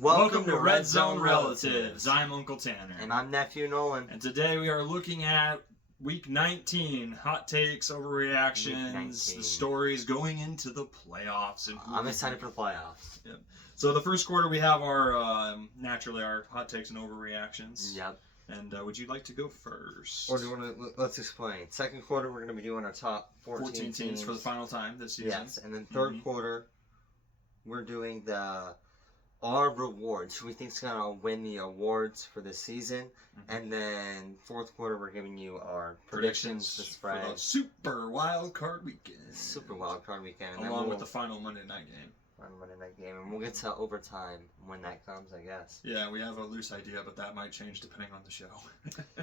Welcome to Red Zone Relatives. I'm Uncle Tanner. And I'm Nephew Nolan. And today we are looking at Week 19. Hot takes, overreactions, the stories going into the playoffs. And I'm excited for the playoffs. Yep. So the first quarter we have our, naturally, our hot takes and overreactions. Yep. And would you like to go first? Or do you want to, let's explain. Second quarter we're going to be doing our top 14 teams for the final time this season. Yes, and then third quarter we're doing our rewards, who we think is going to win the awards for this season. And then fourth quarter, we're giving you our predictions, the spread. For the Super Wildcard Weekend. Super Wildcard Weekend. And along with the final Monday night game. And we'll get to overtime when that comes, I guess. Yeah, we have a loose idea, but that might change depending on the show.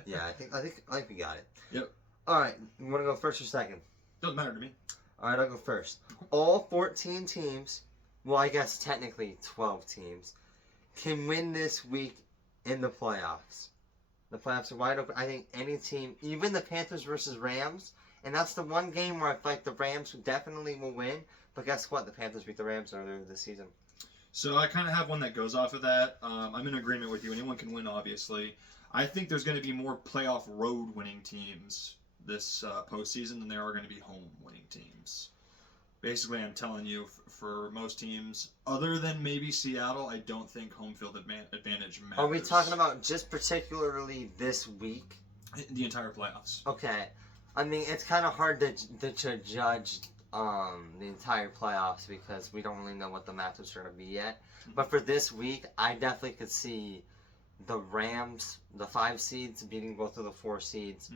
Yeah, I think we got it. Yep. All right, you want to go first or second? Doesn't matter to me. All right, I'll go first. All 14 teams, well, I guess technically 12 teams, can win this week in the playoffs. The playoffs are wide open. I think any team, even the Panthers versus Rams, and that's the one game where I feel like the Rams definitely will win. But guess what? The Panthers beat the Rams earlier this season. So I kind of have one that goes off of that. I'm in agreement with you. Anyone can win, obviously. I think there's going to be more playoff road winning teams this postseason than there are going to be home winning teams. Basically, I'm telling you, for most teams, other than maybe Seattle, I don't think home field advantage matters. Are we talking about just particularly this week? The entire playoffs. Okay. I mean, it's kind of hard to judge the entire playoffs because we don't really know what the matchups are going to be yet. But for this week, I definitely could see the Rams, the 5 seeds, beating both of the 4 seeds.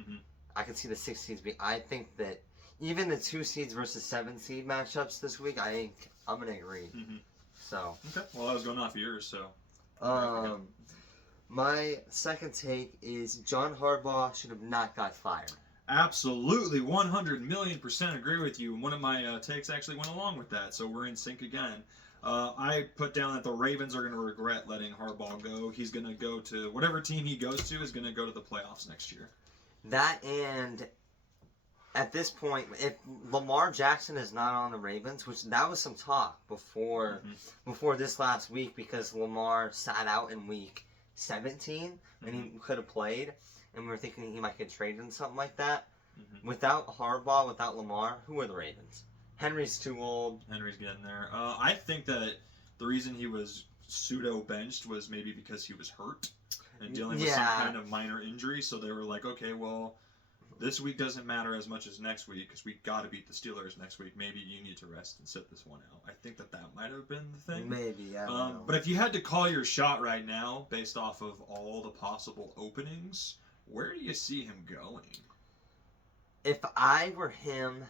I could see the 6 seeds beating. I think that even the 2 seeds versus 7 seed matchups this week, I think I'm going to agree. So. Okay. Well, I was going off yours, so. My second take is John Harbaugh should have not got fired. Absolutely, 100,000,000% agree with you. One of my takes actually went along with that, so we're in sync again. I put down that the Ravens are going to regret letting Harbaugh go. He's going to go to whatever team he goes to is going to go to the playoffs next year. That, and at this point, if Lamar Jackson is not on the Ravens, which that was some talk before this last week because Lamar sat out in week 17 and he could have played. And we were thinking he might get traded and something like that. Without Harbaugh, without Lamar, who are the Ravens? Henry's too old. Henry's getting there. I think that the reason he was pseudo-benched was maybe because he was hurt and dealing with some kind of minor injury. So they were like, okay, well, this week doesn't matter as much as next week because we got to beat the Steelers next week. Maybe you need to rest and sit this one out. I think that might have been the thing. Maybe, I don't know. But if you had to call your shot right now based off of all the possible openings, where do you see him going? If I were him,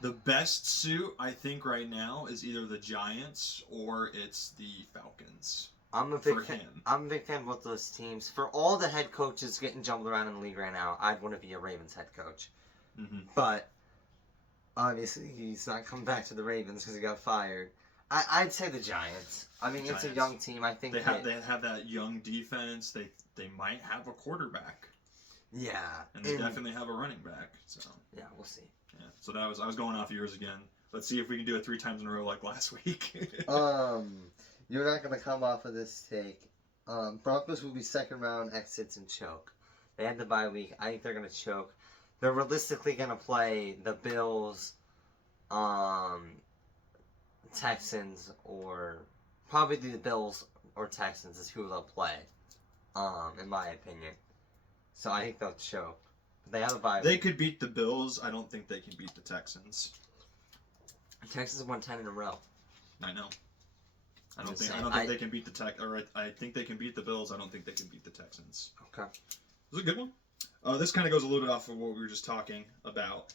the best suit I think right now is either the Giants or it's the Falcons. I'm a big fan of both those teams. For all the head coaches getting jumbled around in the league right now, I'd want to be a Ravens head coach. But obviously he's not coming back to the Ravens because he got fired. I'd say the Giants. I mean, it's a young team. I think they have that young defense. They might have a quarterback. Yeah, and they definitely have a running back. So yeah, we'll see. Yeah, so I was going off yours again. Let's see if we can do it 3 times in a row like last week. You're not gonna come off of this take. Broncos will be second round exits and choke. They had the bye week. I think they're gonna choke. They're realistically gonna play the Bills, Texans, or probably the Bills or Texans is who they'll play, in my opinion. So I think they'll choke. They have a bye week. They could beat the Bills. I don't think they can beat the Texans. Texans won 10 in a row. I know. I don't think they can beat the I think they can beat the Bills. I don't think they can beat the Texans. Okay. This is a good one. This kind of goes a little bit off of what we were just talking about.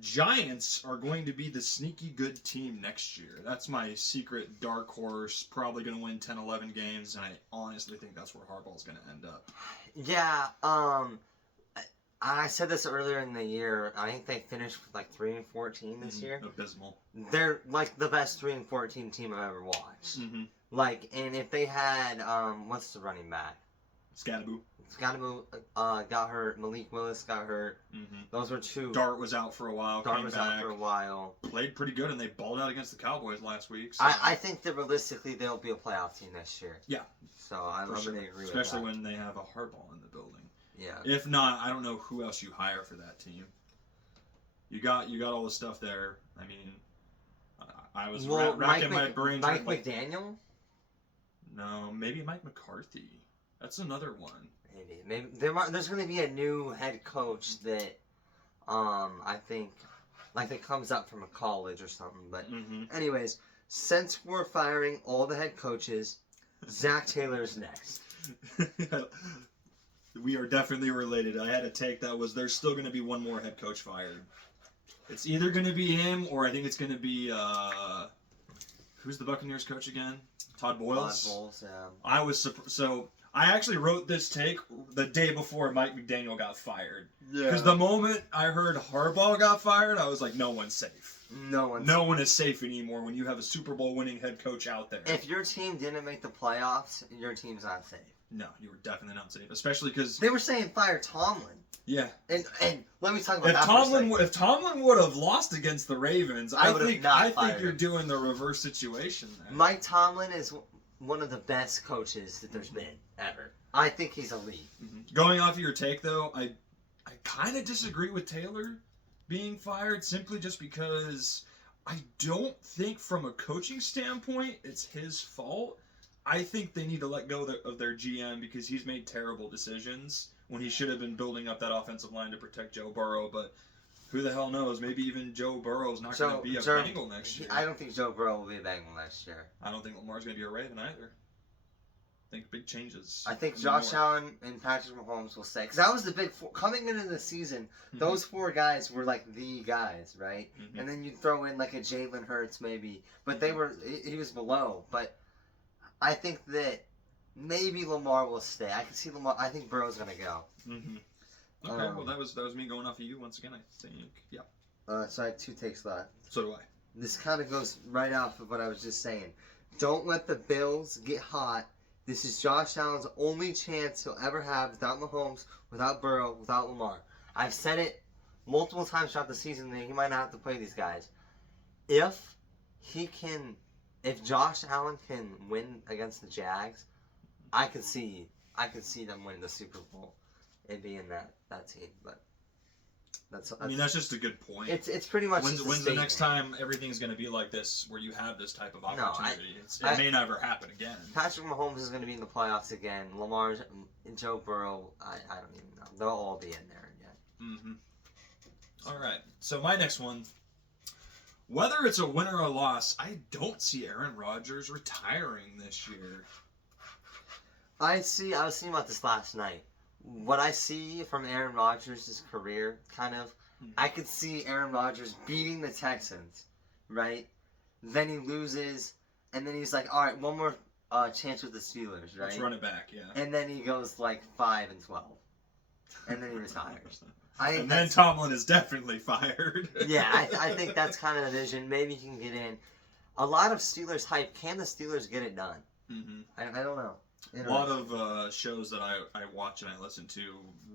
Giants are going to be the sneaky good team next year. That's my secret dark horse. Probably going to win 10, 11 games, and I honestly think that's where Harbaugh's going to end up. Yeah, I said this earlier in the year. I think they finished with like 3-14 this year. Abysmal. They're like the best 3-14 team I've ever watched. Mm-hmm. Like, and if they had, what's the running back? Scadaboo. Scotty got hurt. Malik Willis got hurt. Mm-hmm. Those were two. Dart was out for a while. Dart came was back, out for a while. Played pretty good, and they balled out against the Cowboys last week. So. I think that realistically they'll be a playoff team next year. Yeah. So I'm going to agree with that. Especially when they have a hardball in the building. Yeah. If not, I don't know who else you hire for that team. You got all the stuff there. I mean, I was racking my brain. Mike McDaniel? No, maybe Mike McCarthy. That's another one. Maybe there's going to be a new head coach that I think like that comes up from a college or something. But anyways, since we're firing all the head coaches, Zach Taylor's next. We are definitely related. I had a take that was there's still going to be one more head coach fired. It's either going to be him or I think it's going to be who's the Buccaneers coach again? Todd Boyles. Todd Boyles, yeah. I actually wrote this take the day before Mike McDaniel got fired. Yeah. Because the moment I heard Harbaugh got fired, I was like, no one's safe. No one is safe anymore when you have a Super Bowl winning head coach out there. If your team didn't make the playoffs, your team's not safe. No, you were definitely not safe, especially because they were saying fire Tomlin. Yeah. And let me talk about that. If Tomlin would have lost against the Ravens, I think you're doing the reverse situation there. Mike Tomlin is one of the best coaches that there's been ever. I think he's elite. Mm-hmm. Going off of your take though, I kind of disagree with Taylor being fired simply just because I don't think from a coaching standpoint it's his fault. I think they need to let go of their GM because he's made terrible decisions when he should have been building up that offensive line to protect Joe Burrow. But who the hell knows? Maybe even Joe Burrow's not going to be a Bengal next year. I don't think Joe Burrow will be a Bengal next year. I don't think Lamar's going to be a Raven either. I think big changes. I think Josh Allen and Patrick Mahomes will stay. Because that was the big four. Coming into the season, those four guys were like the guys, right? Mm-hmm. And then you throw in like a Jalen Hurts maybe. But he was below. But I think that maybe Lamar will stay. I can see Lamar. I think Burrow's going to go. Mm-hmm. Okay, well that was me going off of you once again, I think. Yeah. So I have two takes left. So do I. This kind of goes right off of what I was just saying. Don't let the Bills get hot. This is Josh Allen's only chance he'll ever have without Mahomes, without Burrow, without Lamar. I've said it multiple times throughout the season that he might not have to play these guys. If Josh Allen can win against the Jags, I can see them winning the Super Bowl and being that team. But that's just a good point. It's pretty much. When's the next time everything's going to be like this, where you have this type of opportunity? It may never happen again. Patrick Mahomes is going to be in the playoffs again. Lamar and Joe Burrow, I don't even know. They'll all be in there again. Mm-hmm. All right. So my next one. Whether it's a win or a loss, I don't see Aaron Rodgers retiring this year. I was thinking about this last night. What I see from Aaron Rodgers' career, I could see Aaron Rodgers beating the Texans, right? Then he loses, and then he's like, all right, one more chance with the Steelers, right? Let's run it back, yeah. And then he goes like 5-12, and then he retires. And then Tomlin is definitely fired. Yeah, I think that's kind of the vision. Maybe he can get in. A lot of Steelers hype. Can the Steelers get it done? Mm-hmm. I don't know. A lot of shows that I watch and I listen to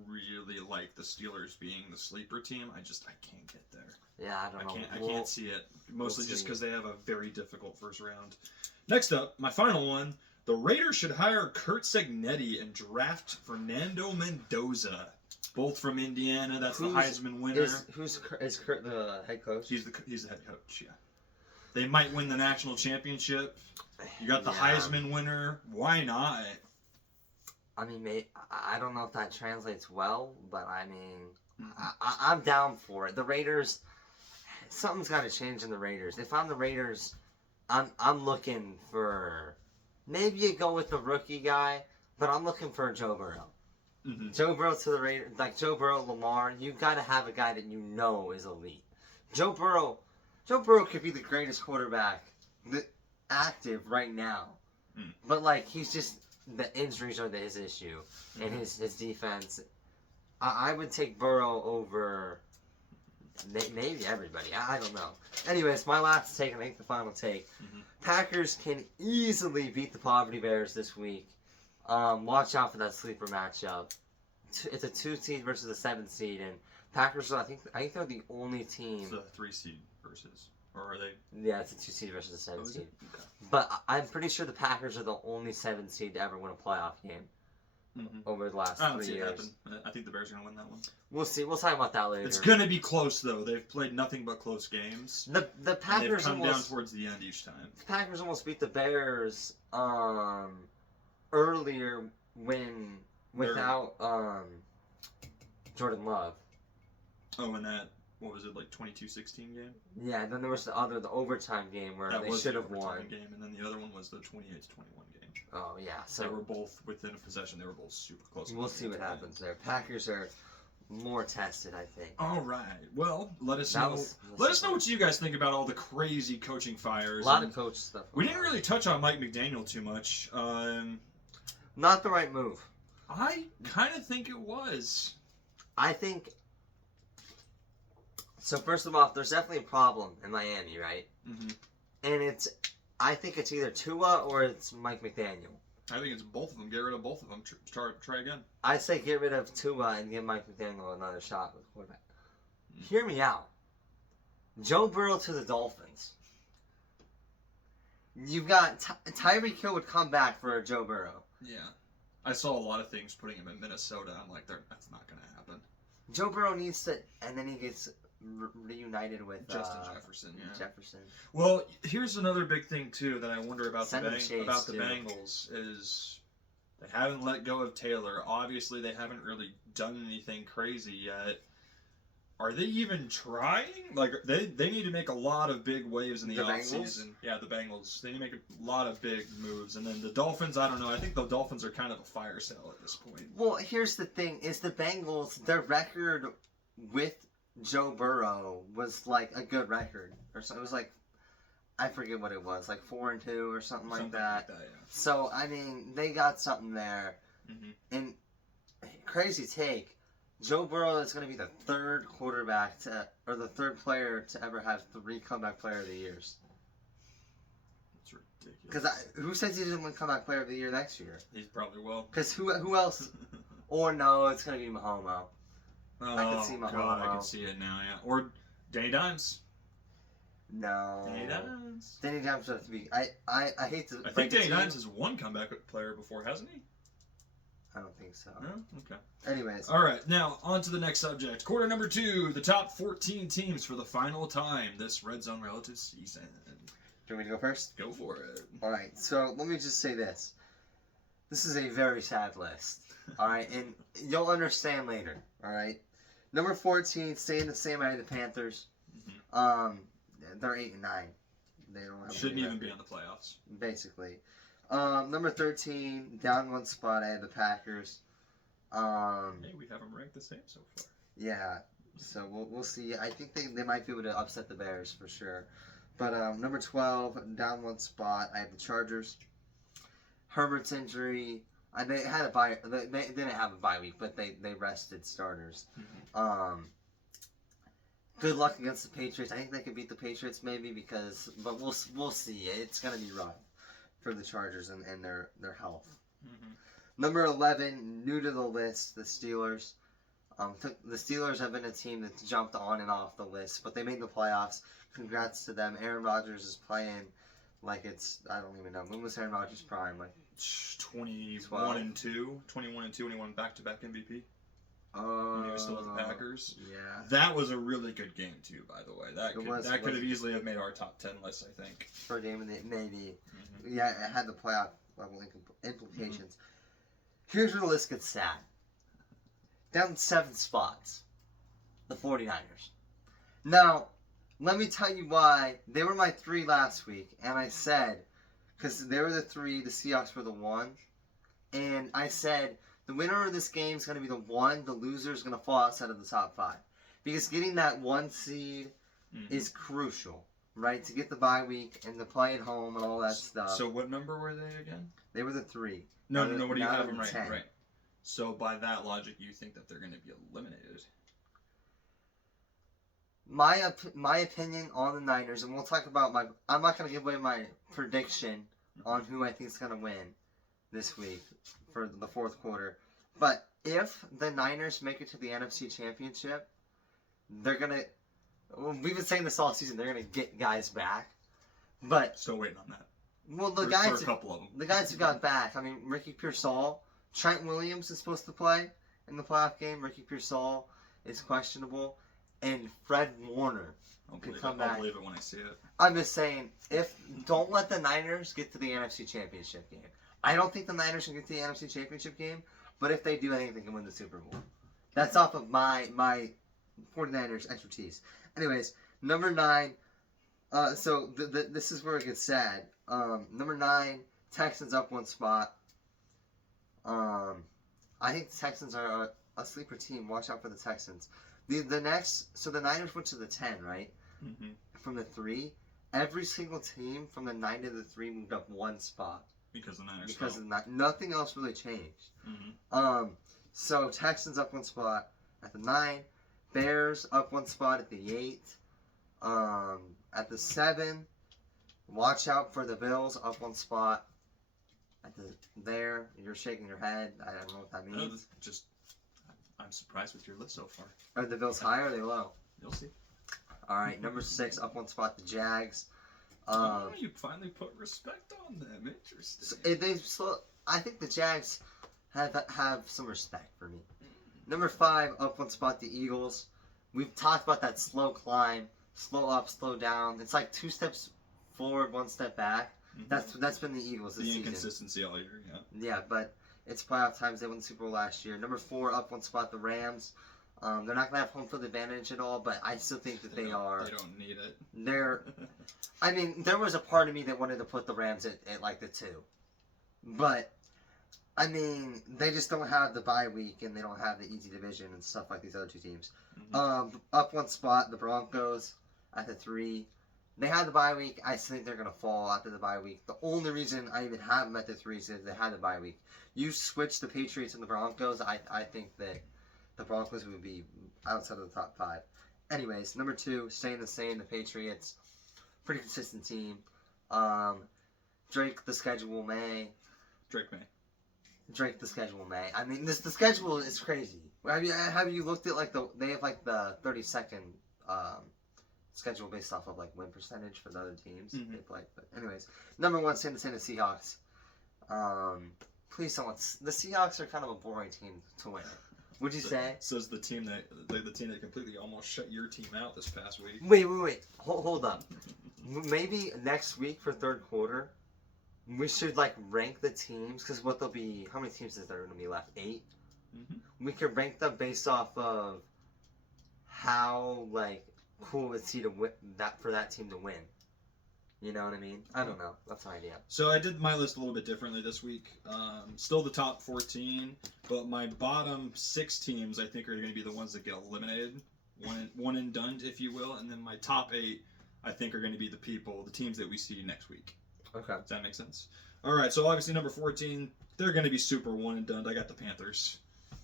really like the Steelers being the sleeper team. I can't get there. Yeah, I don't know. I can't see it. Mostly just because they have a very difficult first round. Next up, my final one. The Raiders should hire Kurt Cignetti and draft Fernando Mendoza. Both from Indiana. That's the Heisman winner. Is Kurt the head coach? He's the head coach, yeah. They might win the national championship. You got the Heisman winner. Why not? I mean, I don't know if that translates well, but I mean, I'm down for it. The Raiders, something's got to change in the Raiders. If I'm the Raiders, I'm looking for, maybe you go with the rookie guy, but I'm looking for Joe Burrow. Mm-hmm. Joe Burrow to the Raiders, like Joe Burrow, Lamar, you got to have a guy that you know is elite. Joe Burrow could be the greatest quarterback active right now. But, like, he's just, the injuries are his issue. And his defense. I would take Burrow over maybe everybody. I don't know. Anyways, my last take, and I think the final take. Packers can easily beat the Poverty Bears this week. Watch out for that sleeper matchup. It's a 2 seed versus a 7 seed, and Packers. I think they're the only team. It's a 3 seed versus, or are they? Yeah, it's a 2 seed versus a 7 Oh, is seed. it? Okay. But I'm pretty sure the Packers are the only 7 seed to ever win a playoff game over the last I don't 3 see it years. happen. I think the Bears are gonna win that one. We'll see. We'll talk about that later. It's gonna be close though. They've played nothing but close games. The And they've Packers come almost down towards the end each time. the Packers almost beat the Bears earlier when without Jordan Love. Oh, and that, what was it, like 22-16 game? Yeah, and then there was the overtime game where That they was should the have overtime won. game, and then the other one was the 28-21 game. Oh yeah, They were so both within a possession. They were both super close. we'll see what happens there. Packers are more tested, I think. All right. Well, let us That know. was- Let us know what you guys think about all the crazy coaching A fires. lot And of coach stuff. we didn't really touch on Mike McDaniel too much. Not the right move. I kind of think it was. I think. So first of all, there's definitely a problem in Miami, right? Mm-hmm. And I think it's either Tua or it's Mike McDaniel. I think it's both of them. Get rid of both of them. Try again. I say get rid of Tua and give Mike McDaniel another shot with quarterback. Hear me out. Joe Burrow to the Dolphins. You've got Tyreek Hill would come back for a Joe Burrow. Yeah. I saw a lot of things putting him in Minnesota. I'm like, that's not going to happen. Joe Burrow needs to, and then he gets reunited with Justin Jefferson. Yeah. Jefferson. Well, here's another big thing too that I wonder about Send him Chase, the too. Bengals is they haven't let go of Taylor. Obviously, they haven't really done anything crazy yet. Are they even trying? Like they need to make a lot of big waves in the offseason. Yeah, the Bengals. They need to make a lot of big moves. And then the Dolphins, I don't know. I think the Dolphins are kind of a fire sale at this point. Well, here's the thing: is the Bengals, their record with Joe Burrow was like a good record, or so. It was like, I forget what it was, like 4-2 or something like that. Yeah. So I mean, they got something there. Mm-hmm. And crazy take. Joe Burrow is going to be the third quarterback or the third player to ever have 3 comeback player of the years. That's ridiculous. Because who says he doesn't win comeback player of the year next year? He probably will. Because who else? Or no, it's going to be Mahomes. Oh, I can see Mahomes. God, I can see it now. Yeah, or Danny Dimes. No. Danny Dimes. Danny Dimes has to be. I hate to. I think Danny Dimes has won comeback player before, hasn't he? I don't think so. No? Okay. Anyways. All right, now on to the next subject. Quarter number 2, the top 14 teams for the final time this Red Zone relative season. Do you want me to go first? Go for it. Alright, so let me just say this. This is a very sad list. Alright, and you'll understand later. Alright? Number 14, staying the same area, the Panthers. Mm-hmm. They're 8-9. They don't have Shouldn't any even be record, on the playoffs. basically. Number 13, down 1 spot, I had the Packers. Hey, we have them ranked the same so far. Yeah, so we'll see. I think they might be able to upset the Bears for sure. But number 12, down 1 spot, I have the Chargers. Herbert's injury, they had a bye. They didn't have a bye week, but they rested starters. Mm-hmm. Good luck against the Patriots. I think they could beat the Patriots maybe but we'll see. It's gonna be rough for the Chargers and their health. Mm-hmm. Number 11, new to the list, the Steelers. The Steelers have been a team that's jumped on and off the list, but they made the playoffs. Congrats to them. Aaron Rodgers is playing like it's, I don't even know. When was Aaron Rodgers' prime? Like 21-2 when he won back-to-back MVP. When he was still with the Packers. Yeah. That was a really good game too, by the way. That could have was. easily have made our top 10 list, I think. For a game of the, maybe. Mm-hmm. Yeah, it had the playoff level implications. Here's where the list gets sad. Down 7 spots. The 49ers. Now, let me tell you why. They were my 3 last week, and I said, because they were the 3, the Seahawks were the 1, and I said, the winner of this game is going to be the 1, the loser is going to fall outside of the top 5. Because getting that 1 seed is crucial, right? To get the bye week and to play at home and all that stuff. So what number were they again? They were the 3. No, what do you have them right? 10. Right. So by that logic, you think that they're going to be eliminated? My opinion on the Niners, and we'll talk about I'm not going to give away my prediction on who I think is going to win this week for the fourth quarter. But if the Niners make it to the NFC Championship, they're gonna. We've been saying this all season. They're gonna get guys back, but Still waiting on that. well, the For guys, a couple of them. the guys who got back. I mean, Ricky Pearsall, Trent Williams is supposed to play in the playoff game. Ricky Pearsall is questionable, and Fred Warner I'll can believe come it. I'll back. believe it when I see it. I'm just saying, don't let the Niners get to the NFC Championship game. I don't think the Niners can get to the NFC Championship game, but if they do, I think they can win the Super Bowl. That's off of my 49ers expertise. Anyways, number 9. So this is where it gets sad. Number 9, Texans up 1 spot. I think the Texans are a sleeper team. Watch out for the Texans. The next, so the Niners went to the 10, right? Mm-hmm. From the 3. Every single team from the 9 to the 3 moved up 1 spot. Because the Niners Because fell. of nothing else really changed. Mm-hmm. So Texans up 1 spot at the 9. Bears up 1 spot at the 8. At the 7, watch out for the Bills up 1 spot. At the there, you're shaking your head. I don't know what that No, means. I'm surprised with your list so far. Are the Bills high or are they low? You'll see. All right, number 6 up 1 spot. The Jags. You finally put respect on them. Interesting. I think the Jags have some respect for me. Number 5 up 1 spot. The Eagles. We've talked about that slow climb, slow up, slow down. It's like 2 steps forward, 1 step back. Mm-hmm. That's been the Eagles this The season. inconsistency all year. Yeah. Yeah, but it's playoff times. They won the Super Bowl last year. Number 4 up 1 spot. The Rams. They're not gonna have home field advantage at all, but I still think that they are. They don't need it. I mean, there was a part of me that wanted to put the Rams at like the 2. But, I mean, they just don't have the bye week and they don't have the easy division and stuff like these other 2 teams. Mm-hmm. Up 1 spot, the Broncos at the 3. They had the bye week. I think they're going to fall after the bye week. The only reason I even have them at the 3 is they had the bye week. You switch the Patriots and the Broncos, I think that the Broncos would be outside of the top 5. Anyways, number 2, staying the same, the Patriots. Pretty consistent team. Drake, the schedule may. Drake May. Drake, the schedule may. I mean, the schedule is crazy. Have you looked at they have like the 32nd schedule based off of like win percentage for the other teams they play. But anyways, number 1, staying the same, the Seahawks. Please don't. The Seahawks are kind of a boring team to win. Would you say? Says the team that completely almost shut your team out this past week. Wait. Hold up. Maybe next week for 3rd quarter, we should like rank the teams because what they'll be. How many teams is there going to be left? 8. Mm-hmm. We could rank them based off of how like cool it's to win that for that team to win. You know what I mean? I don't know. That's an idea. So I did my list a little bit differently this week. Still the top 14, but my bottom 6 teams I think are going to be the ones that get eliminated, one and done, if you will, and then my top 8 I think are going to be the teams that we see next week. Okay. Does that make sense? All right. So obviously number 14, they're going to be super one and done. I got the Panthers.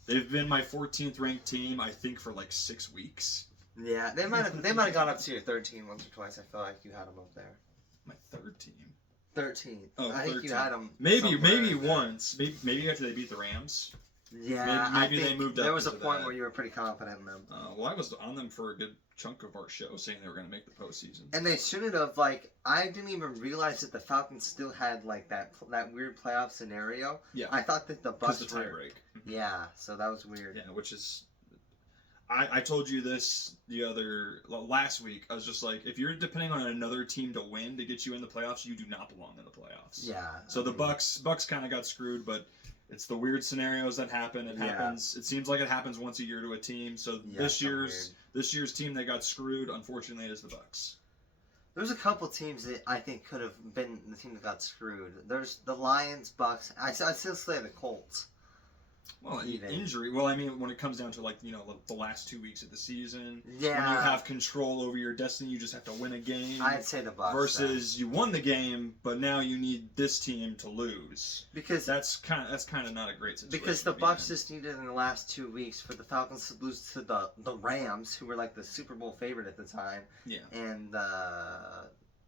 They've been my 14th ranked team I think for like 6 weeks. Yeah, they might have gone up to your 13 once or twice. I feel like you had them up there. My 3rd team. 13. Oh, I think 13. you had them. Maybe once. Maybe after they beat the Rams. Yeah, Maybe I think they moved up. there was a to point that. where you were pretty confident in them. Well, I was on them for a good chunk of our show, saying they were going to make the postseason. And they shouldn't have. Like, I didn't even realize that the Falcons still had like that weird playoff scenario. Yeah. I thought that the Because Bucs the were. tiebreak. Yeah, so that was weird. Yeah, which is. I told you this last week. I was just like, if you're depending on another team to win to get you in the playoffs, you do not belong in the playoffs. Yeah. So the Bucks kind of got screwed, but it's the weird scenarios that happen. It happens. It seems like it happens once a year to a team. So this year's team that got screwed, unfortunately, is the Bucks. There's a couple teams that I think could have been the team that got screwed. There's the Lions, Bucks. I still say the Colts. Well, Even. injury. Well, I mean, when it comes down to the last 2 weeks of the season, Yeah. when you have control over your destiny, you just have to win a game. I'd say the Bucks. Versus you won the game, but now you need this team to lose. Because That's kind of not a great situation. Because the to be Bucks in. just needed in the last 2 weeks for the Falcons to lose to the Rams, who were like the Super Bowl favorite at the time. Yeah. And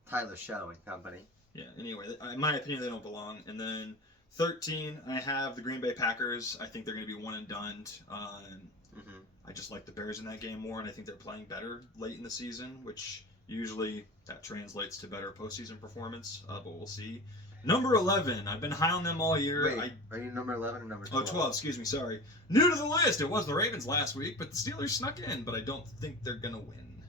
Tyler Show and company. Yeah. Anyway, in my opinion, they don't belong. And then 13, I have the Green Bay Packers. I think they're going to be one and done. I just like the Bears in that game more, and I think they're playing better late in the season, which usually that translates to better postseason performance, but we'll see. Number 11, I've been high on them all year. Wait, are you number 11 or number 12? Oh, 12, excuse me, sorry. New to the list, it was the Ravens last week, but the Steelers snuck in, but I don't think they're going to win.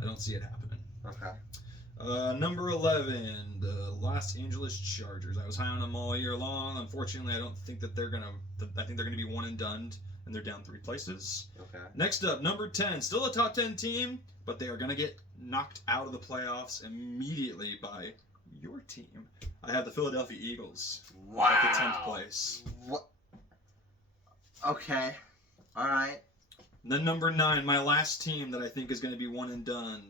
I don't see it happening. Okay. Number 11, the Los Angeles Chargers. I was high on them all year long. Unfortunately, I don't think that they're going to, I think they're going to be one and done, and they're down 3 places. Okay. Next up, number 10, still a top 10 team, but they are going to get knocked out of the playoffs immediately by your team. I have the Philadelphia Eagles at the 10th place. What? Okay. All right. And then number 9, my last team that I think is going to be one and done,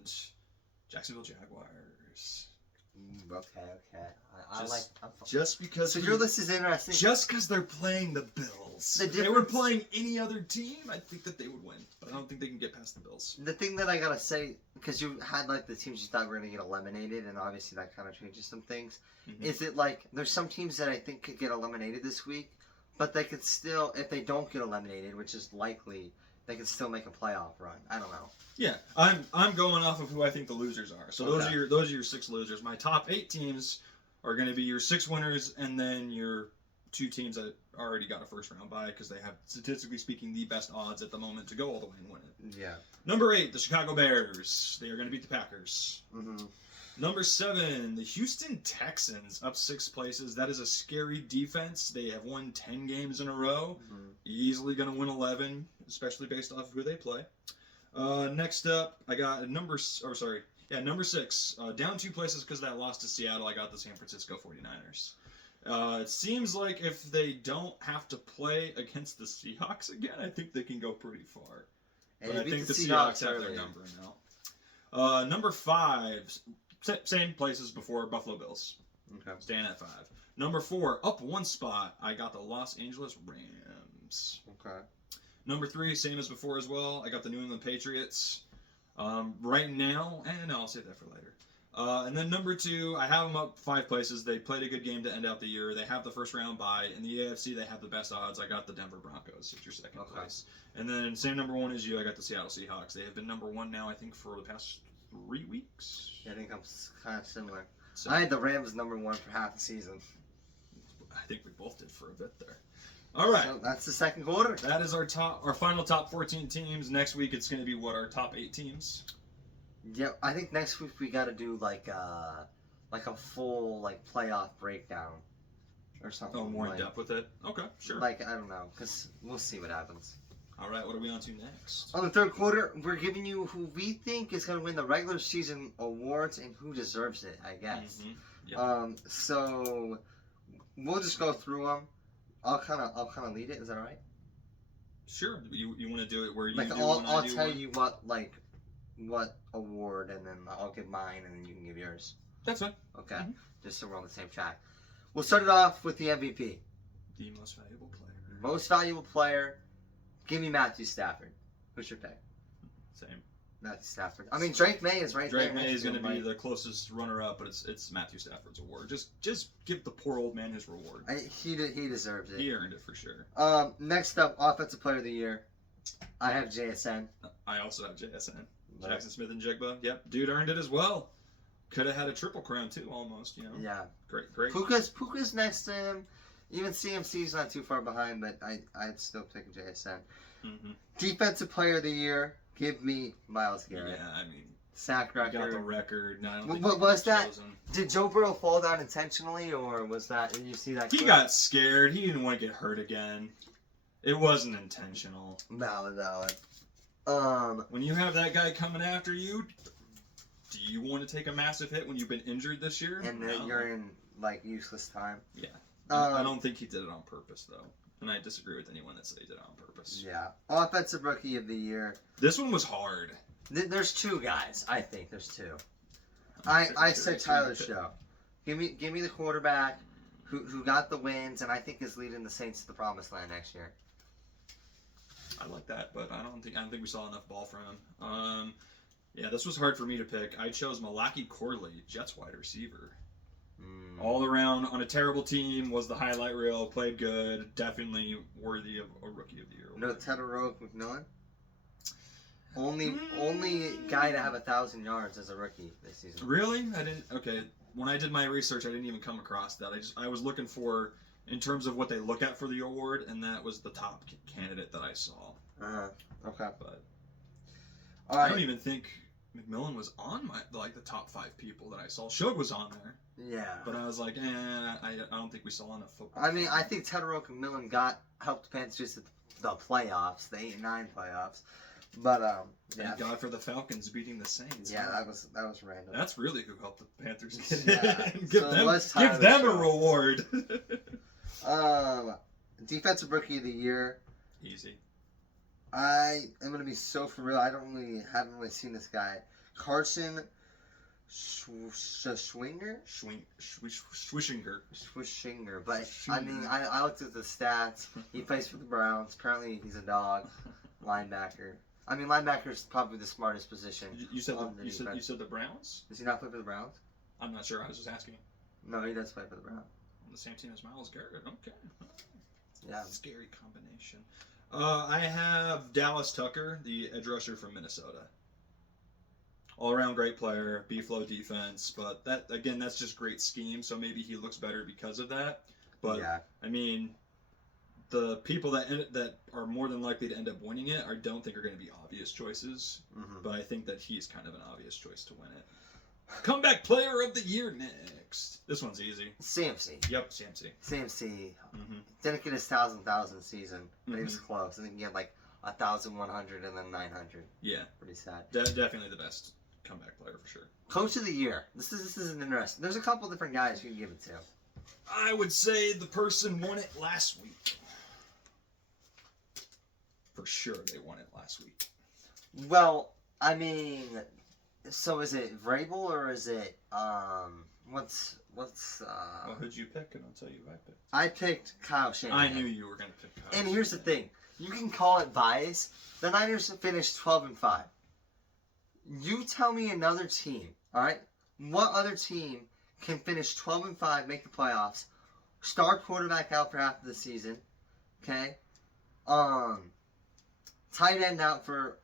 Jacksonville Jaguars. Okay. Just because So your list is interesting. Just because they're playing the Bills. If they were playing any other team, I think that they would win. But I don't think they can get past the Bills. The thing that I gotta say, because you had like the teams you thought were gonna get eliminated, and obviously that kind of changes some things. Mm-hmm. Is it like there's some teams that I think could get eliminated this week, but they could still, if they don't get eliminated, which is likely, they could still make a playoff run. I don't know. Yeah, I'm going off of who I think the losers are. So those are your 6 losers. My top 8 teams are going to be your 6 winners, and then your 2 teams that already got a first round bye because they have, statistically speaking, the best odds at the moment to go all the way and win it. Yeah. Number 8, the Chicago Bears. They are going to beat the Packers. Mm-hmm. Number 7, the Houston Texans, up 6 places. That is a scary defense. They have won 10 games in a row. Mm-hmm. Easily going to win 11, especially based off of who they play. Next up, I got number 6. Down 2 places because of that loss to Seattle. I got the San Francisco 49ers. It seems like if they don't have to play against the Seahawks again, I think they can go pretty far. And but I think the Seahawks have their number now. Number 5, same place as before, Buffalo Bills. Okay. Staying at 5. Number 4, up 1 spot, I got the Los Angeles Rams. Okay. Number 3, same as before as well, I got the New England Patriots. Right now, I'll save that for later. And then number 2, I have them up 5 places. They played a good game to end out the year. They have the first round bye. In the AFC, they have the best odds. I got the Denver Broncos at your 2nd place. And then same number 1 as you, I got the Seattle Seahawks. They have been number 1 now, I think, for the past 3 weeks. Yeah, I think I'm kind of similar. So, I had the Rams number 1 for half the season. I think we both did for a bit there. All right. So that's the second quarter. That is our final top 14 teams. Next week it's going to be our top 8 teams. Yeah, I think next week we got to do like a full playoff breakdown or something. Oh, more in depth with it. Okay, sure. I don't know, because we'll see what happens. All right, what are we on to next? On the third quarter, we're giving you who we think is going to win the regular season awards and who deserves it, I guess. Mm-hmm. Yep. So we'll just go through them. I'll kind of lead it. Is that all right? Sure. You want to do it where you do I'll one, I do tell one? you what award, and then I'll give mine, and then you can give yours. That's fine. Okay. Mm-hmm. Just so we're on the same track. We'll start it off with the MVP. The most valuable player. Most valuable player. Give me Matthew Stafford. Who's your pick? Same. Matthew Stafford. I mean, Drake May is right there. Drake May is going to be the closest runner-up, but it's Matthew Stafford's award. Just give the poor old man his reward. He deserves it. He earned it for sure. Next up, Offensive Player of the Year. I have JSN. I also have JSN. Jackson Smith and Jigba. Yep, dude earned it as well. Could have had a triple crown too, almost. Yeah. Great. Puka's next to him. Even CMC's not too far behind, but I'd still pick JSN. Mm-hmm. Defensive Player of the Year. Give me Myles Garrett. Yeah, I mean, sack record. got the record. No, I don't think What was that? chosen. Did Joe Burrow fall down intentionally, or was that? Did you see that? He got scared. He didn't want to get hurt again. It wasn't intentional. Valid. When you have that guy coming after you, do you want to take a massive hit when you've been injured this year? And then you're in useless time. Yeah. I don't think he did it on purpose though, and I disagree with anyone that said he did it on purpose. Yeah. Offensive Rookie of the Year. This one was hard. There's 2 guys. I think there's 2. I said Tyler Show. Give me the quarterback who got the wins and I think is leading the Saints to the promised land next year. I like that, but I don't think we saw enough ball from him. Yeah, this was hard for me to pick. I chose Malachi Corley, Jets wide receiver. All around on a terrible team, was the highlight reel, played good, definitely worthy of a Rookie of the Year. No Tedorock McMillan? Only guy to have 1,000 yards as a rookie this season. Really? I didn't. Okay. When I did my research, I didn't even come across that. I was looking for in terms of what they look at for the award, and that was the top candidate that I saw. Okay. But All right. I don't even think McMillan was on the top 5 people that I saw. Shug was on there. Yeah. But I was like, I don't think we saw enough football. I mean, I think Tedorock McMillan helped the Panthers at the playoffs, the 8-9 playoffs. But yeah. Thank God for the Falcons beating the Saints. Yeah, that was random. That's really who helped the Panthers get Yeah. in. So give them a reward. Defensive Rookie of the Year. Easy. I am gonna be so for real. I haven't really seen this guy. Carson Schwinger. Swishinger. But I mean, I looked at the stats. He plays for the Browns. Currently, he's a dog linebacker. I mean, linebacker is probably the smartest position. You said the Browns? Does he not play for the Browns? I'm not sure. I was just asking. No, he does play for the Browns. On the same team as Myles Garrett. Okay. Yeah. Scary combination. I have Dallas Tucker, the edge rusher from Minnesota. All-around great player, B-flow defense, but that's just great scheme, so maybe he looks better because of that. But, yeah. I mean, the people that are more than likely to end up winning it, I don't think are going to be obvious choices, but I think that he's kind of an obvious choice to win it. Comeback Player of the Year next. This one's easy. CMC. Yep, CMC. CMC. Didn't get his 1,000 season, but he was close. I think he had like 1,100 and then 900. Yeah. Pretty sad. Definitely the best comeback player for sure. Coach of the Year. This is an interesting. There's a couple different guys you can give it to. I would say the person won it last week. For sure, they won it last week. Well, I mean, so is it Vrabel or is it what's Well, who'd you pick? And I'll tell you who I picked. I picked Kyle Shanahan. I knew you were gonna pick Kyle. And here's the thing: you can call it bias. The Niners finished 12-5. You tell me another team, all right? What other team can finish 12-5, make the playoffs, star quarterback out for half of the season, okay? Tight end out for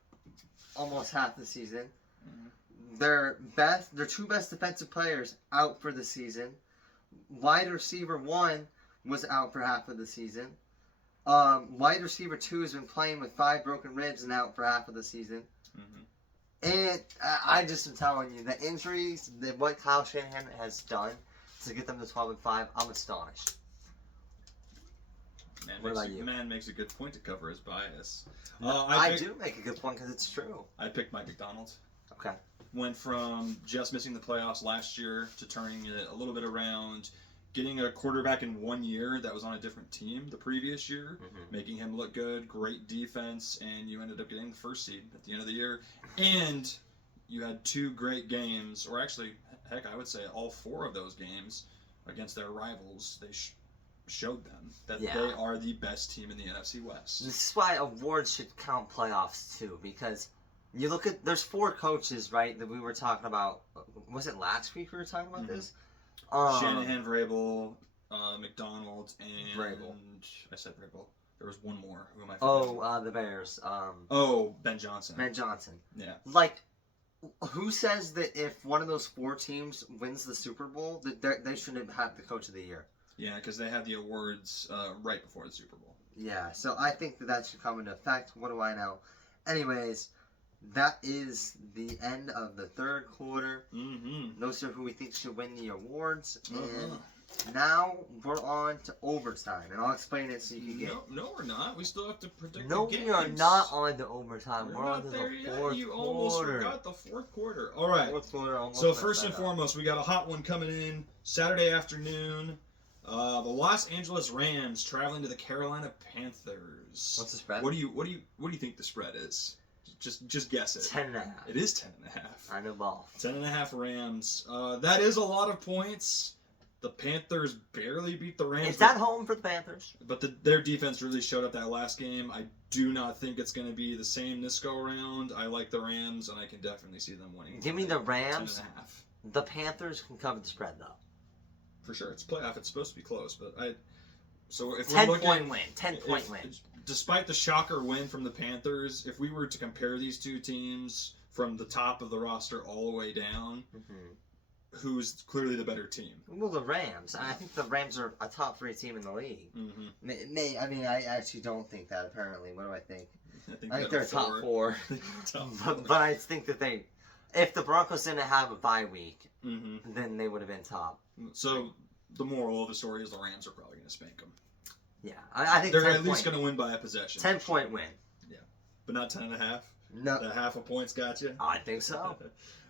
almost half the season. Their two best defensive players out for the season. Wide receiver 1 was out for half of the season. Wide receiver 2 has been playing with 5 broken ribs and out for half of the season. And I just am telling you, the injuries, what Kyle Shanahan has done to get them to 12-5, I'm astonished. Man makes a good point to cover his bias. I do make a good point because it's true. I picked Mike McDonald. Okay. Went from just missing the playoffs last year to turning it a little bit around, getting a quarterback in 1 year that was on a different team the previous year, making him look good, great defense, and you ended up getting the first seed at the end of the year. And you had 2 great games, or actually, heck, I would say all 4 of those games against their rivals. They showed them that they are the best team in the NFC West. This is why awards should count playoffs too, because you look at, there's 4 coaches, right, that we were talking about. Was it last week we were talking about this? Shanahan, Vrabel, McDonald, and Vrabel. I said Vrabel. There was one more. Who am I forgetting? The Bears. Ben Johnson. Ben Johnson. Yeah. Like, who says that if one of those 4 teams wins the Super Bowl, that they shouldn't have the Coach of the Year? Yeah, because they have the awards right before the Super Bowl. Yeah, so I think that should come into effect. What do I know? Anyways, that is the end of the third quarter. Those are who we think should win the awards. And now we're on to overtime. And I'll explain it so you can get... No, we're not. We still have to predict the games. No, we are not on to overtime. We're on to the fourth quarter. You almost forgot the fourth quarter. All right. Fourth quarter almost. So first and foremost, we got a hot one coming in Saturday afternoon. The Los Angeles Rams traveling to the Carolina Panthers. What's the spread? What do you think the spread is? Just guess it. 10.5. It is 10.5. I know ball. 10.5 Rams. That is a lot of points. The Panthers barely beat the Rams. It's at home for the Panthers. But their defense really showed up that last game. I do not think it's going to be the same this go around. I like the Rams, and I can definitely see them winning. Give me the Rams. 10.5. The Panthers can cover the spread, though. for sure. It's playoff. It's supposed to be close, but So if 10 we're looking, point win. 10 point win. Despite the shocker win from the Panthers, if we were to compare these two teams from the top of the roster all the way down, who's clearly the better team? Well, the Rams. I think the Rams are a top 3 team in the league. I actually don't think that, apparently. What do I think? I think they're top 4. But I think that if the Broncos didn't have a bye week, then they would have been top. So the moral of the story is the Rams are probably going to spank them. Yeah, I think they're at least going to win by a possession. 10-point win. Yeah, but not 10.5. No, the half a point's got you. I think so.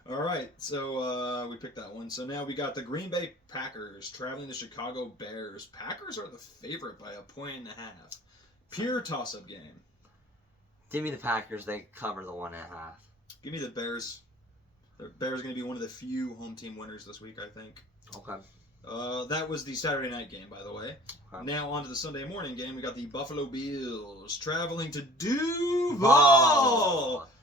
All right, so we picked that one. So now we got the Green Bay Packers traveling to Chicago Bears. Packers are the favorite by 1.5 points. Pure toss-up game. Give me the Packers. They cover the 1.5. Give me the Bears. The Bears are going to be one of the few home team winners this week, I think. Okay. That was the Saturday night game, by the way. Okay. Now on to the Sunday morning game. We got the Buffalo Bills traveling to Duval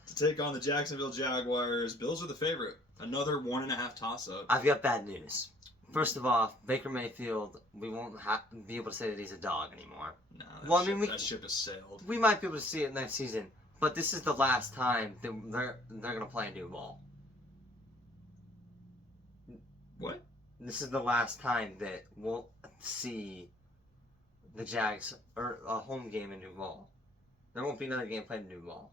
to take on the Jacksonville Jaguars. Bills are the favorite. Another 1.5 toss-up. I've got bad news. First of all, Baker Mayfield, we won't be able to say that he's a dog anymore. No, that ship has sailed. We might be able to see it next season, but this is the last time that they're going to play a new ball. What? This is the last time that we'll see the Jags or a home game in Duval. There won't be another game played in Duval.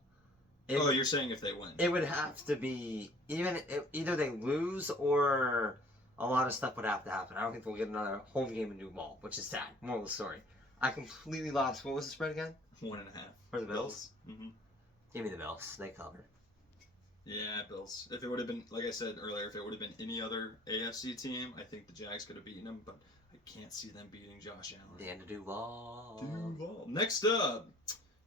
You're saying if they win? It would have to be either they lose or a lot of stuff would have to happen. I don't think we'll get another home game in Duval, which is sad. Moral of the story. I completely lost. What was the spread again? 1.5 for the Bills. Give me the Bills. They cover. Yeah, Bills. If it would have been, like I said earlier, if it would have been any other AFC team, I think the Jags could have beaten them, but I can't see them beating Josh Allen. The end of Duval. Next up,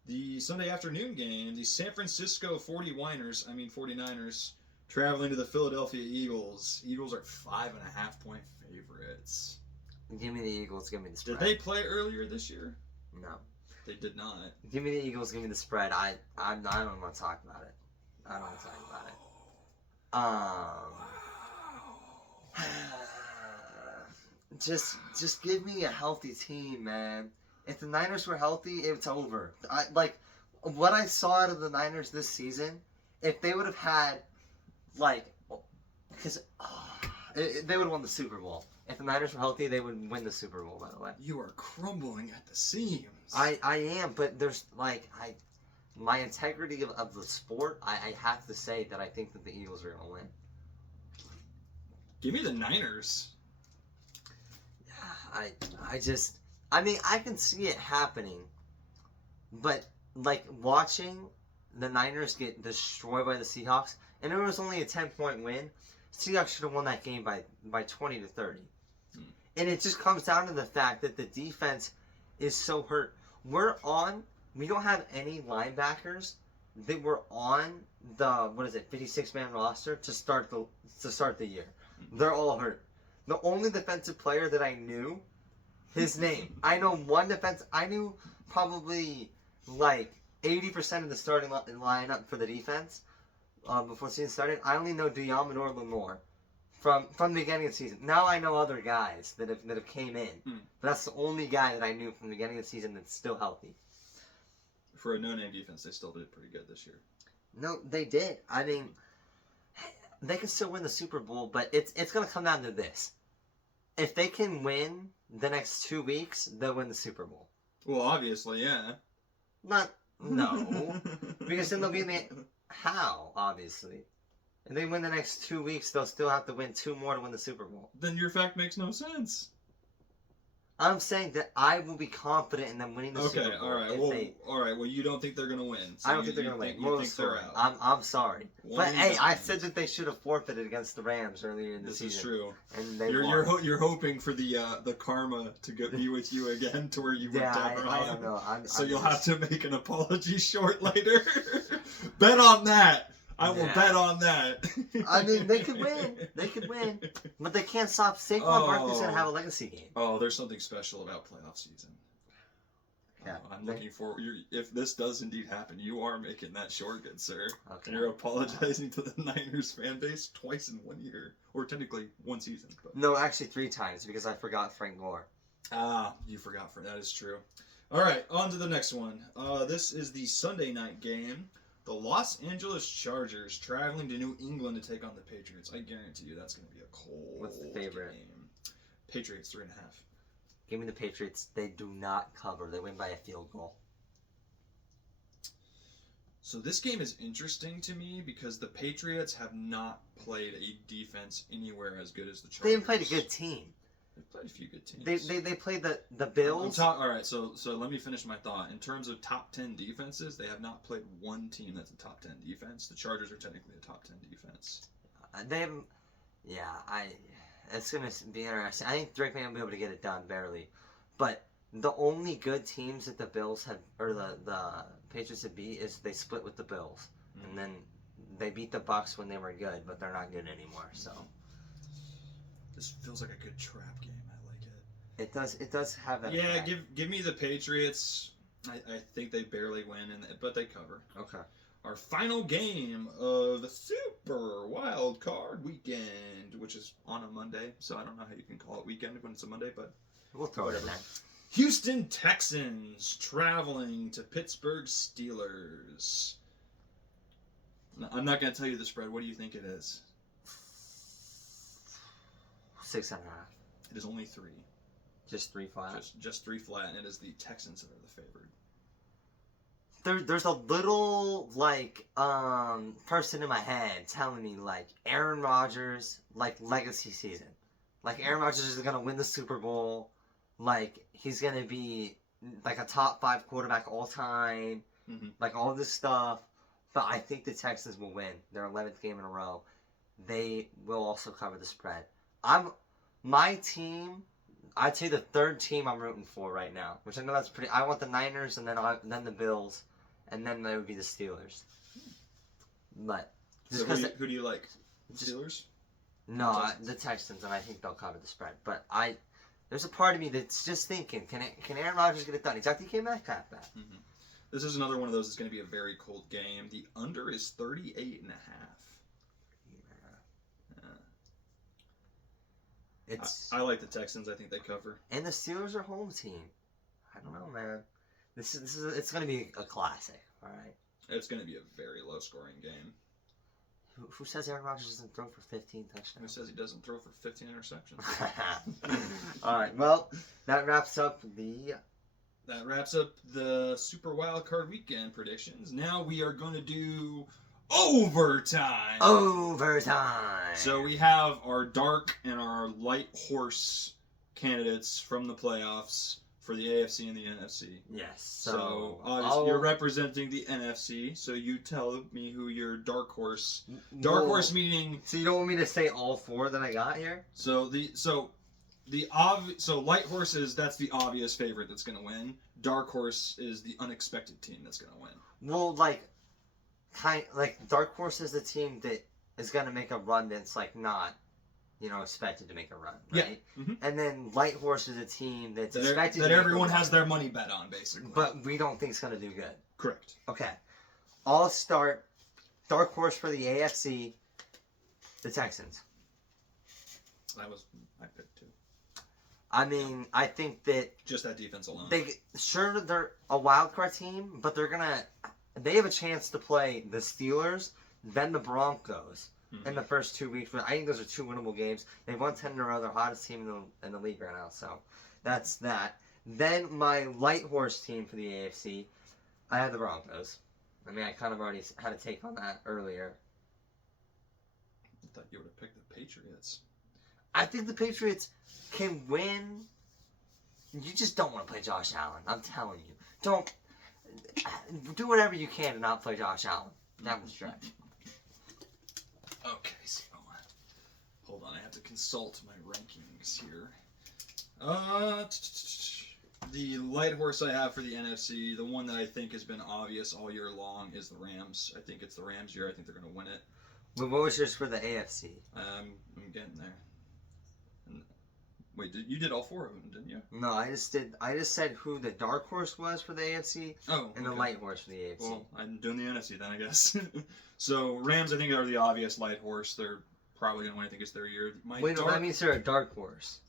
the Sunday afternoon game, the San Francisco 49ers traveling to the Philadelphia Eagles. Eagles are 5.5 point favorites. Give me the Eagles. Give me the spread. Did they play earlier this year? No. They did not. Give me the Eagles. Give me the spread. I don't want to talk about it. I don't want to talk about it. Just give me a healthy team, man. If the Niners were healthy, it's over. What I saw out of the Niners this season, if they would have had, they would have won the Super Bowl. If the Niners were healthy, they would win the Super Bowl, by the way. You are crumbling at the seams. I am, but there's, my integrity of the sport, I have to say that I think that the Eagles are going to win. Give me the Niners. I can see it happening, but, watching the Niners get destroyed by the Seahawks, and it was only a 10-point win, Seahawks should have won that game by 20-30. And it just comes down to the fact that the defense is so hurt. We don't have any linebackers that were on the 56-man roster to start the year. They're all hurt. The only defensive player that I knew, his name. I know one defense. I knew probably 80% of the starting lineup for the defense before the season started. I only know Diamador Lamore from the beginning of the season. Now I know other guys that have came in. But that's the only guy that I knew from the beginning of the season that's still healthy. For a no-name defense, they still did pretty good this year. No, they did. I mean, they can still win the Super Bowl, but it's going to come down to this. If they can win the next 2 weeks, they'll win the Super Bowl. Well, obviously, yeah. No. Because then they'll be in the... How, obviously? If they win the next 2 weeks, they'll still have to win 2 more to win the Super Bowl. Then your fact makes no sense. I'm saying that I will be confident in them winning the Super Bowl. All right. Well, you don't think they're gonna win. So I don't think they're gonna win. You think they're out. I'm sorry, but hey, I said that they should have forfeited against the Rams earlier in the season. This is true. And they you're hoping for the karma to be with you again, to where you went down wrong. I don't know. You'll have to make an apology short later. Bet on that. I will bet on that. I mean, they could win. But they can't stop. Saquon Barkley's going to have a legacy game. Oh, there's something special about playoff season. Okay. Okay. I'm looking for if this does indeed happen, you are making that short, good sir. Okay. And you're apologizing to the Niners fan base twice in 1 year, or technically 1 season. But. No, actually 3 times because I forgot Frank Gore. Ah, you forgot that is true. All right, on to the next one. This is the Sunday night game. The Los Angeles Chargers traveling to New England to take on the Patriots. I guarantee you that's going to be a cold What's the favorite? game. Patriots 3.5. Give me the Patriots. They do not cover. They win by a field goal. So this game is interesting to me because the Patriots have not played a defense anywhere as good as the Chargers. They haven't played a good team. They've played a few good teams. They played the Bills. All right, so let me finish my thought. In terms of top 10 defenses, they have not played one team that's a top 10 defense. The Chargers are technically a top 10 defense. They haven't. Yeah, it's gonna be interesting. I think Drake may be able to get it done barely, but the only good teams that the Bills have or the Patriots have beat is they split with the Bills, and then they beat the Bucks when they were good, but they're not good anymore. So this feels like a good trap game. I like it. It does have that. Yeah, effect. give me the Patriots. I think they barely win, but they cover. Okay. Our final game of the Super Wildcard Weekend, which is on a Monday, so I don't know how you can call it weekend when it's a Monday, but We'll throw it in there. Houston Texans traveling to Pittsburgh Steelers. I'm not going to tell you the spread. What do you think it is? 6.5. It is only 3. Just 3 flat. Just 3 flat, and it is the Texans that are the favorite. There's a little person in my head telling me Aaron Rodgers legacy season, Aaron Rodgers is gonna win the Super Bowl, he's gonna be a top 5 quarterback all time, all this stuff. But I think the Texans will win their 11th game in a row. They will also cover the spread. My team. I'd say the third team I'm rooting for right now, which I know that's pretty. I want the Niners and then the Bills. And then there would be the Steelers. But so who do you like? The Steelers? No, the Texans, and I think they'll cover the spread. But there's a part of me that's just thinking, can Aaron Rodgers get it done? He's got DK Metcalf back. Mm-hmm. This is another one of those that's going to be a very cold game. The under is 38.5. Yeah. I like the Texans. I think they cover. And the Steelers are home team. I don't know, man. It's gonna be a classic, all right. It's gonna be a very low scoring game. Who says Aaron Rodgers doesn't throw for 15 touchdowns? Who says he doesn't throw for 15 interceptions? All right. Well, that wraps up the Super Wildcard Weekend predictions. Now we are going to do overtime. So we have our dark and our light horse candidates from the playoffs. For the AFC and the NFC. Yes. So obviously you're representing the NFC. So you tell me who your dark horse. Dark horse meaning. So you don't want me to say all 4 that I got here? So light horse is that's the obvious favorite that's going to win. Dark horse is the unexpected team that's going to win. Well, dark horse is the team that is going to make a run that's not. Expected to make a run, right? Yeah. Mm-hmm. And then Light Horse is a team that's expected that to everyone has their money bet on, basically. But we don't think it's going to do good. Correct. Okay. I'll start. Dark Horse for the AFC, the Texans. That was my pick, too. I mean, I think that... Just that defense alone. They're a wild card team, but they have a chance to play the Steelers, then the Broncos. In the first 2 weeks, but I think those are 2 winnable games. They've won 10 in a row. They're the hottest team in the league right now. So that's that. Then my light horse team for the AFC, I have the Broncos. I mean, I kind of already had a take on that earlier. I thought you would have picked the Patriots. I think the Patriots can win. You just don't want to play Josh Allen. I'm telling you. Don't do whatever you can to not play Josh Allen. That was stretch. Okay, so hold on, I have to consult my rankings here. The light horse I have for the NFC, the one that I think has been obvious all year long, is the Rams. I think it's the Rams year. I think they're going to win it. Well, what was yours for the AFC? I'm getting there. Wait, you did all 4 of them, didn't you? No, I just said who the dark horse was for the AFC and the light horse for the AFC. Well, I'm doing the NFC then, I guess. So Rams, I think, are the obvious light horse. They're probably gonna win. I think it's their year. Wait, no, that means they're a dark horse.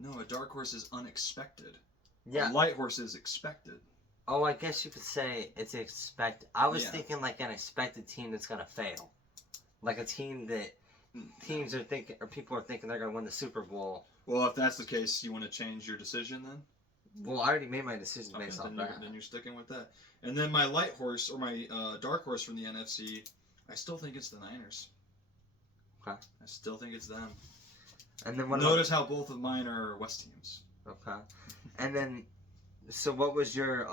No, a dark horse is unexpected. Yeah. A light horse is expected. Oh, I guess you could say it's expected. I was thinking like an expected team that's gonna fail, like a team that teams are thinking or people are thinking they're gonna win the Super Bowl. Well, if that's the case, you want to change your decision then? Well, I already made my decision based off that. Then you're sticking with that. And then my light horse or my dark horse from the NFC, I still think it's the Niners. Okay. I still think it's them. And then what? Notice how both of mine are West teams. Okay. And then, so what was your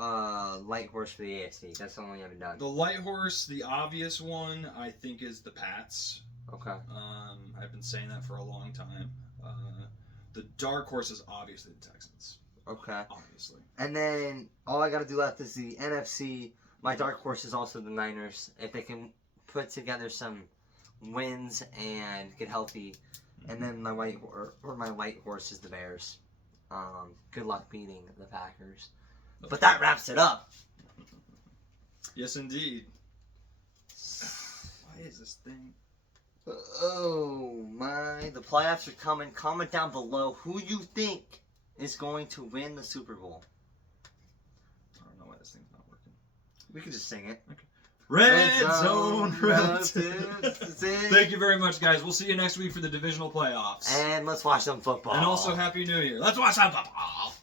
light horse for the AFC? That's the only you haven't done. The light horse, the obvious one, I think is the Pats. Okay. I've been saying that for a long time. The dark horse is obviously the Texans. Okay. Obviously. And then all I got to do left is the NFC. My dark horse is also the Niners. If they can put together some wins and get healthy, and then my light horse is the Bears. Good luck beating the Packers. But that wraps it up. Yes, indeed. Why is this thing? Oh my! The playoffs are coming. Comment down below who you think is going to win the Super Bowl. I don't know why this thing's not working. We can just sing it. Okay. Red Zone Relatives. Thank you very much, guys. We'll see you next week for the divisional playoffs. And let's watch some football. And also, Happy New Year. Let's watch some football.